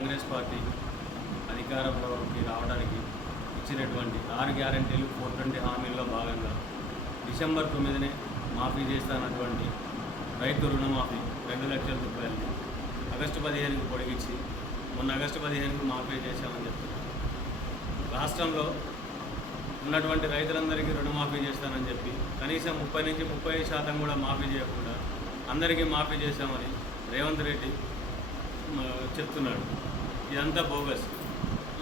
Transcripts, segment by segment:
Congress party అధికారంలోకి రావడానికి ఇచ్చినటువంటి ఆరు గ్యారంటీలు ఫోర్ ట్వంటీ హామీల్లో భాగంగా డిసెంబర్ తొమ్మిదినే మాఫీ చేస్తానటువంటి రైతు రుణమాఫీ రెండు లక్షల రూపాయలు ఆగస్టు పదిహేనుకి పొడిగించి మొన్న ఆగస్టు పదిహేనుకి మాఫీ చేశామని చెప్తున్నారు. రాష్ట్రంలో ఉన్నటువంటి రైతులందరికీ రుణమాఫీ చేస్తానని చెప్పి కనీసం ముప్పై నుంచి ముప్పై శాతం కూడా మాఫీ చేయకుండా అందరికీ మాఫీ చేశామని రేవంత్ రెడ్డి చెప్తున్నాడు ఇదంతా బోగస్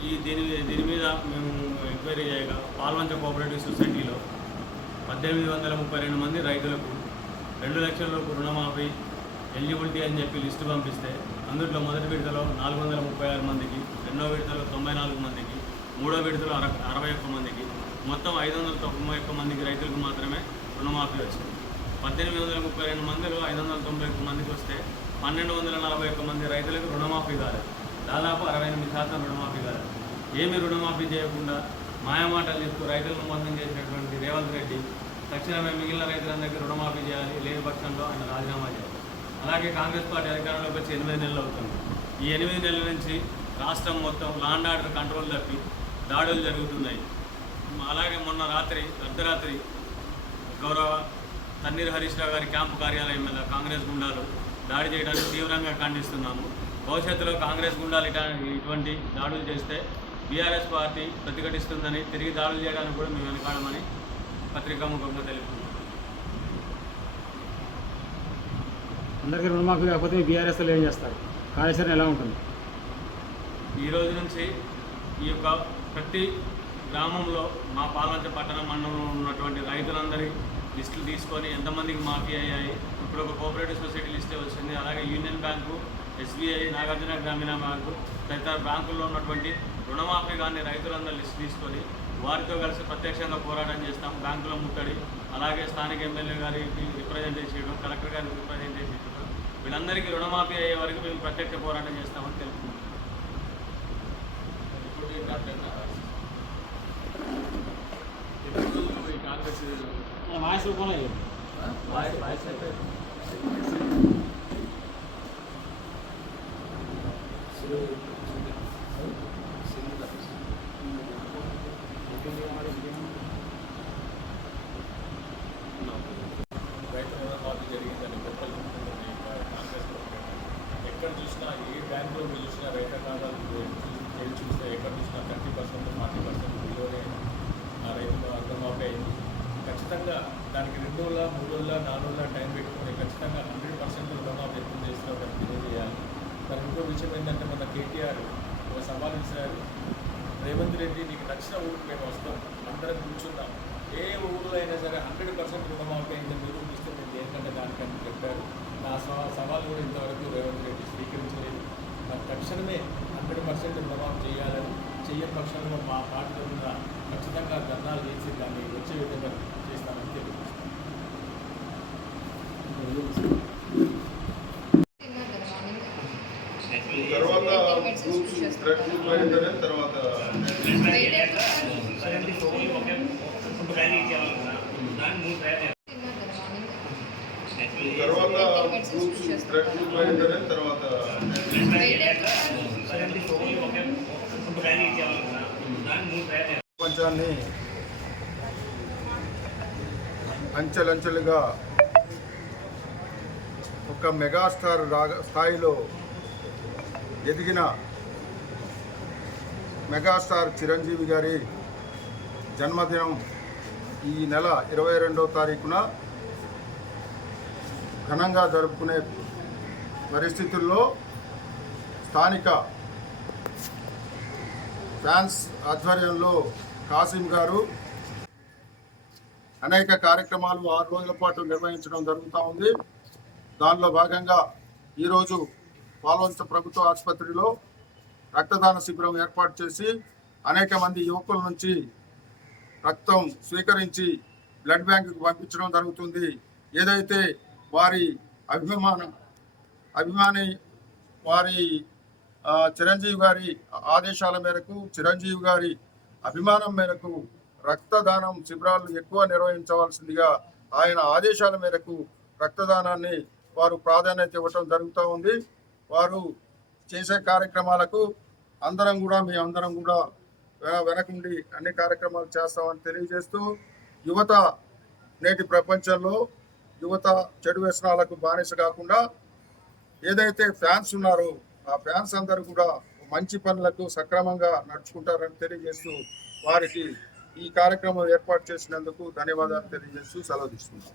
ఈ దీని దీని మీద మేము ఎంక్వైరీ చేయగా పాల్వంచ కోఆపరేటివ్ సొసైటీలో పద్దెనిమిది వందల ముప్పై రెండు మంది రైతులకు రెండు లక్షల రుణమాఫీ ఎలిజిబిలిటీ అని చెప్పి లిస్టు పంపిస్తే అందులో మొదటి విడతలో నాలుగు వందల ముప్పై ఆరు మందికి రెండో విడతలో తొంభై నాలుగు మందికి మూడో విడతలో అర అరవై ఒక్క మందికి మొత్తం ఐదు వందల తొంభై ఒక్క మందికి రైతులకు మాత్రమే రుణమాఫీ వచ్చింది. పద్దెనిమిది వందల ముప్పై రెండు మందిలో ఐదు వందల తొంభై ఒక్క మందికి వస్తే పన్నెండు వందల నలభై ఒక్క మంది రైతులకు రుణమాఫీ కాలేదు. దాదాపు అరవై ఎనిమిది శాతం రుణమాఫీ కాలేదు ఏమి రుణమాఫీ చేయకుండా మాయమాటలు చెప్తూ రైతులను మోసం చేసినటువంటి రేవంత్ రెడ్డి తక్షణమే మిగిలిన రైతులందరికీ రుణమాఫీ చేయాలి లేని పక్షంలో ఆయన రాజీనామా చేయాలి. అలాగే కాంగ్రెస్ పార్టీ అధికారంలోకి వచ్చి ఎనిమిది నెలలు అవుతుంది. ఈ ఎనిమిది నెలల నుంచి రాష్ట్రం మొత్తం లాండ్ ఆర్డర్ కంట్రోల్ తప్పి దాడులు జరుగుతున్నాయి. అలాగే మొన్న రాత్రి అర్ధరాత్రి గౌరవ తన్నీర్ హరీష్ రావు గారి క్యాంపు కార్యాలయం మీద కాంగ్రెస్ గుండాలు దాడి చేయడానికి తీవ్రంగా ఖండిస్తున్నాము. భవిష్యత్తులో కాంగ్రెస్ గుండాలు ఇట ఇటువంటి దాడులు చేస్తే బీఆర్ఎస్ పార్టీ ప్రతిఘటిస్తుందని తిరిగి దాడులు చేయడానికి కూడా మేము వెనకాడమని పత్రికాముఖంగా తెలుపుతున్నాం. అందరికీ రుణమాఫీ కాకపోతే బీఆర్ఎస్లో ఏం చేస్తారు? కార్యాచరణ ఎలా ఉంటుంది? ఈ రోజు నుంచి ఈ యొక్క ప్రతి గ్రామంలో మా పాలంచ పట్టణ మండలంలో ఉన్నటువంటి రైతులందరి లిస్టులు తీసుకొని ఎంతమందికి మాఫీ అయ్యాయి? ఇప్పుడు ఒక కోఆపరేటివ్ సొసైటీ లిస్టే వచ్చింది. అలాగే యూనియన్ బ్యాంకు ఎస్బీఐ నాగార్జున గ్రామీణ బ్యాంకు తదితర బ్యాంకుల్లో ఉన్నటువంటి రుణమాఫీ కానీ రైతులందరూ లిస్ట్ తీసుకొని వారితో కలిసి ప్రత్యక్షంగా పోరాటం చేస్తాం. బ్యాంకుల ముట్టడి అలాగే స్థానిక ఎమ్మెల్యే గారికి రిప్రజెంటేషన్ చేయడం కలెక్టర్ గారికి రిప్రజెంటేషన్ చేయడం వీళ్ళందరికీ రుణమాఫీ అయ్యే వరకు మేము ప్రత్యక్ష పోరాటం చేస్తామని వాయిస్ రూపంలో రుణమాఫీ జరిగిందని గొప్పలు చెప్తున్నది కాంగ్రెస్ ప్రభుత్వం. ఎక్కడ చూసినా ఏ బ్యాంకులో మీరు చూసినా రైతు ఖాతాలు వెళ్ళి చూస్తే ఎక్కడ చూసినా థర్టీ పర్సెంట్ ఫార్టీ పర్సెంట్ బిలోనే ఆ రైతు రుణమాఫీ అయింది ఖచ్చితంగా దానికి రెండు రోజుల మూడు రోజుల నాలుగు రోజుల టైం పెట్టుకుని ఖచ్చితంగా హండ్రెడ్ పర్సెంట్ రుణమాఫీ ఎప్పుడు చేస్తారో దానికి తెలియజేయాలి మరి ఇంకో విషయం ఏంటంటే మన కేటీఆర్ ఒక సవాల్ విసిరారు. రేవంత్ రెడ్డి నీకు నచ్చిన ఊరికి మేము వస్తాం. అందరం కూర్చున్నాం ఏ ఊళ్ళో అయినా సరే హండ్రెడ్ పర్సెంట్ రుణమాఫీ అయింది. మీరు ఇస్తే నేను దేనికంటే దానికంటే చెప్పారు. నా సవా- సవాల్ కూడా ఇంతవరకు రేవంత్ రెడ్డి స్వీకరించలేదు. మరి తక్షణమే హండ్రెడ్ పర్సెంట్ రుణమాఫీ చేయాలని చేయని పక్షంలో మా పార్టీ ఉన్న ఖచ్చితంగా ధర్నాలు చేసి దాన్ని వచ్చే విధంగా చేస్తామని తెలియజేస్తాను తర్వాత గ్రూప్స్ బ్లడ్ గ్రూప్ అయిన తర్వాత తర్వాత గ్రూప్స్ గ్రూప్ అయిన తర్వాత ప్రపంచాన్ని అంచెలంచెలుగా ఒక మెగాస్టార్ రాగ స్థాయిలో ఎదిగిన మెగాస్టార్ చిరంజీవి గారి జన్మదినం ఈ నెల ఇరవై రెండవ తారీఖున ఘనంగా జరుపుకునే పరిస్థితుల్లో స్థానిక ఫ్యాన్స్ ఆధ్వర్యంలో కాసిం గారు అనేక కార్యక్రమాలు ఆరు రోజుల పాటు నిర్వహించడం జరుగుతూ ఉంది. దానిలో భాగంగా ఈరోజు పాల్వంచ ప్రభుత్వ ఆసుపత్రిలో రక్తదాన శిబిరం ఏర్పాటు చేసి అనేక మంది యువకుల నుంచి రక్తం స్వీకరించి బ్లడ్ బ్యాంకుకు పంపించడం జరుగుతుంది. ఏదైతే వారి అభిమాన అభిమాని వారి చిరంజీవి గారి ఆదేశాల మేరకు చిరంజీవి గారి అభిమానం మేరకు రక్తదానం శిబిరాలు ఎక్కువ నిర్వహించవలసిందిగా ఆయన ఆదేశాల మేరకు రక్తదానాన్ని వారు ప్రాధాన్యత ఇవ్వటం జరుగుతూ ఉంది. వారు చేసే కార్యక్రమాలకు అందరం కూడా మీ అందరం కూడా వెనకుండి అన్ని కార్యక్రమాలు చేస్తామని తెలియజేస్తూ యువత నేటి ప్రపంచంలో యువత చెడు వ్యసనాలకు బానిస కాకుండా ఏదైతే ఫ్యాన్స్ ఉన్నారో ఆ ఫ్యాన్స్ అందరూ కూడా మంచి పనులకు సక్రమంగా నడుచుకుంటారని తెలియజేస్తూ వారికి ఈ కార్యక్రమం ఏర్పాటు చేసినందుకు ధన్యవాదాలు తెలియజేస్తూ సెలవు తీసుకుంటాం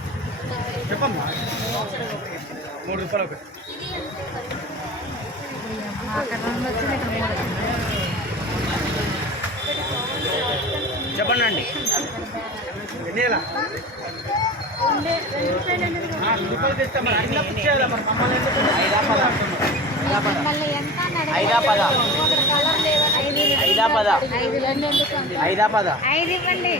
మూడు రూపాయలు ఒకటి చెప్పండి అండి ఎన్ని ఐదా పద ఐదా పద ఐదా పద ఐదు ఇవ్వండి.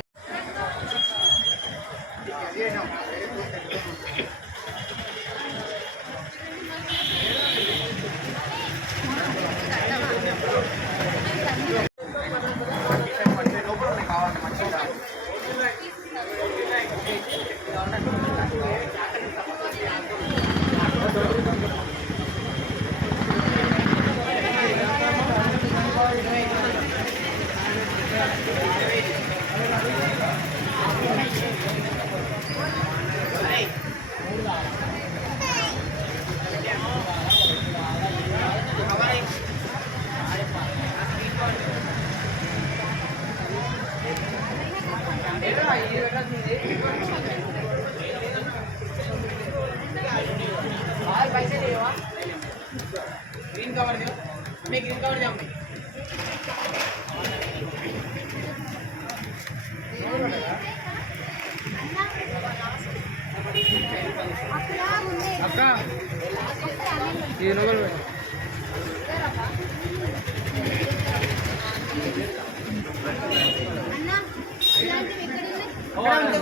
అన్న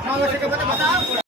ఇలాంటివి ఎక్కడ ఉన్నాయి